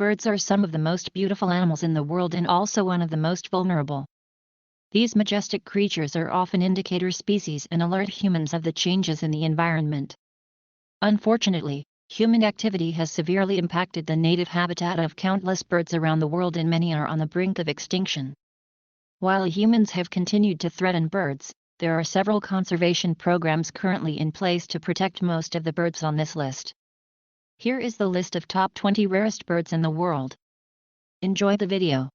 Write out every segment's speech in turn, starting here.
Birds are some of the most beautiful animals in the world and also one of the most vulnerable. These majestic creatures are often indicator species and alert humans of the changes in the environment. Unfortunately, human activity has severely impacted the native habitat of countless birds around the world and many are on the brink of extinction. While humans have continued to threaten birds, there are several conservation programs currently in place to protect most of the birds on this list. Here is the list of top 20 rarest birds in the world. Enjoy the video.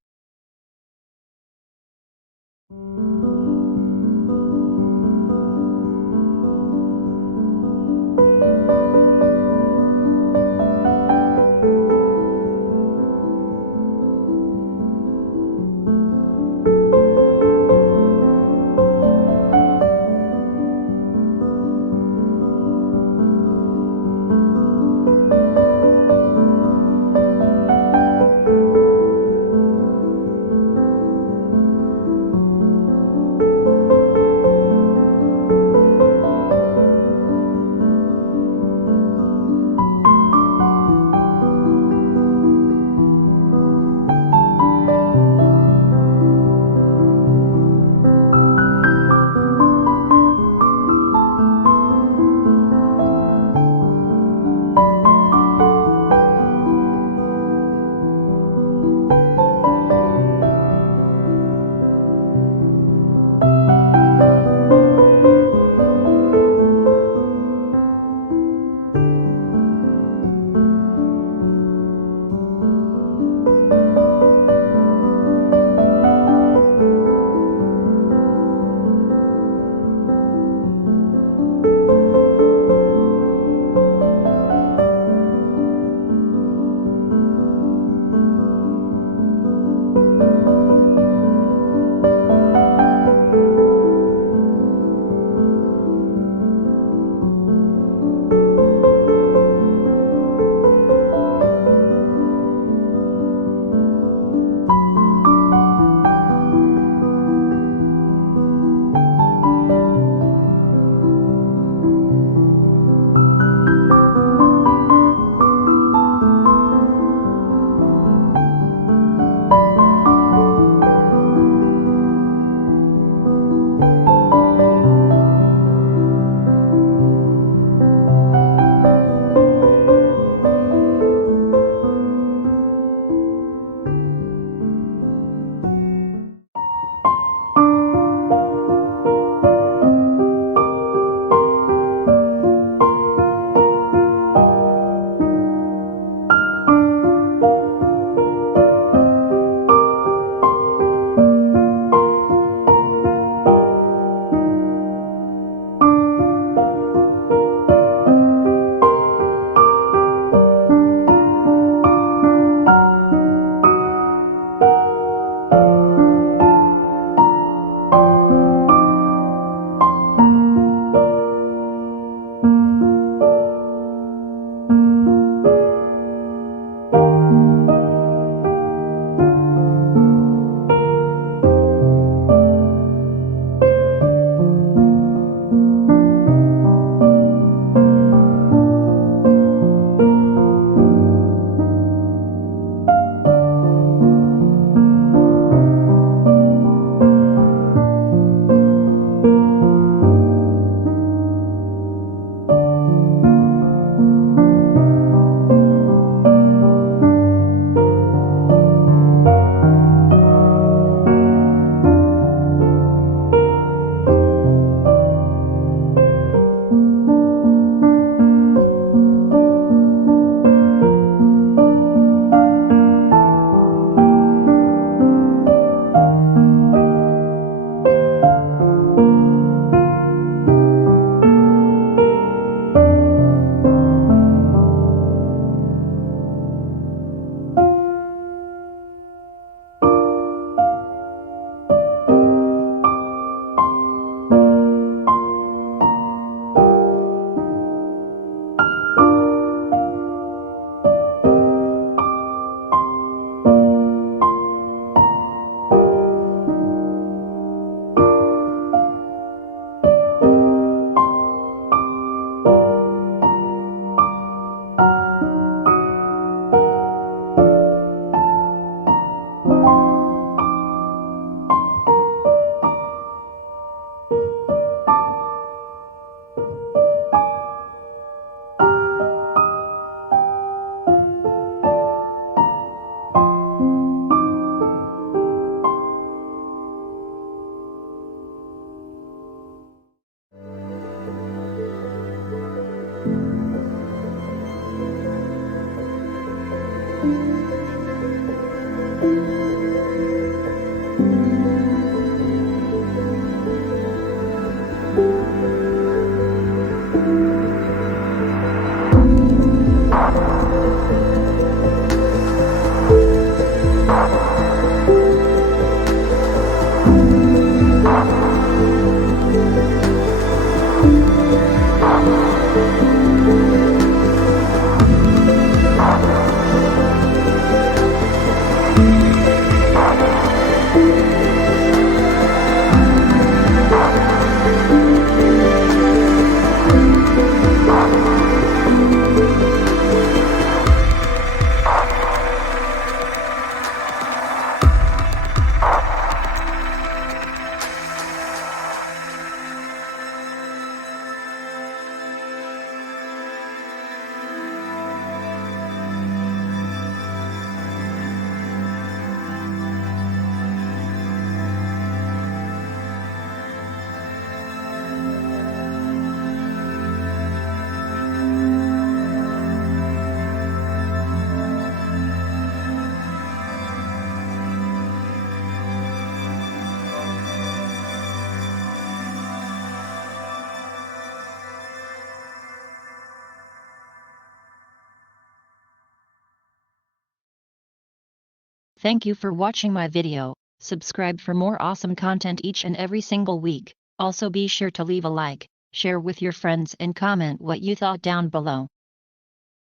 Thank you for watching my video. Subscribe for more awesome content each and every single week. Also be sure to leave a like, share with your friends and comment what you thought down below.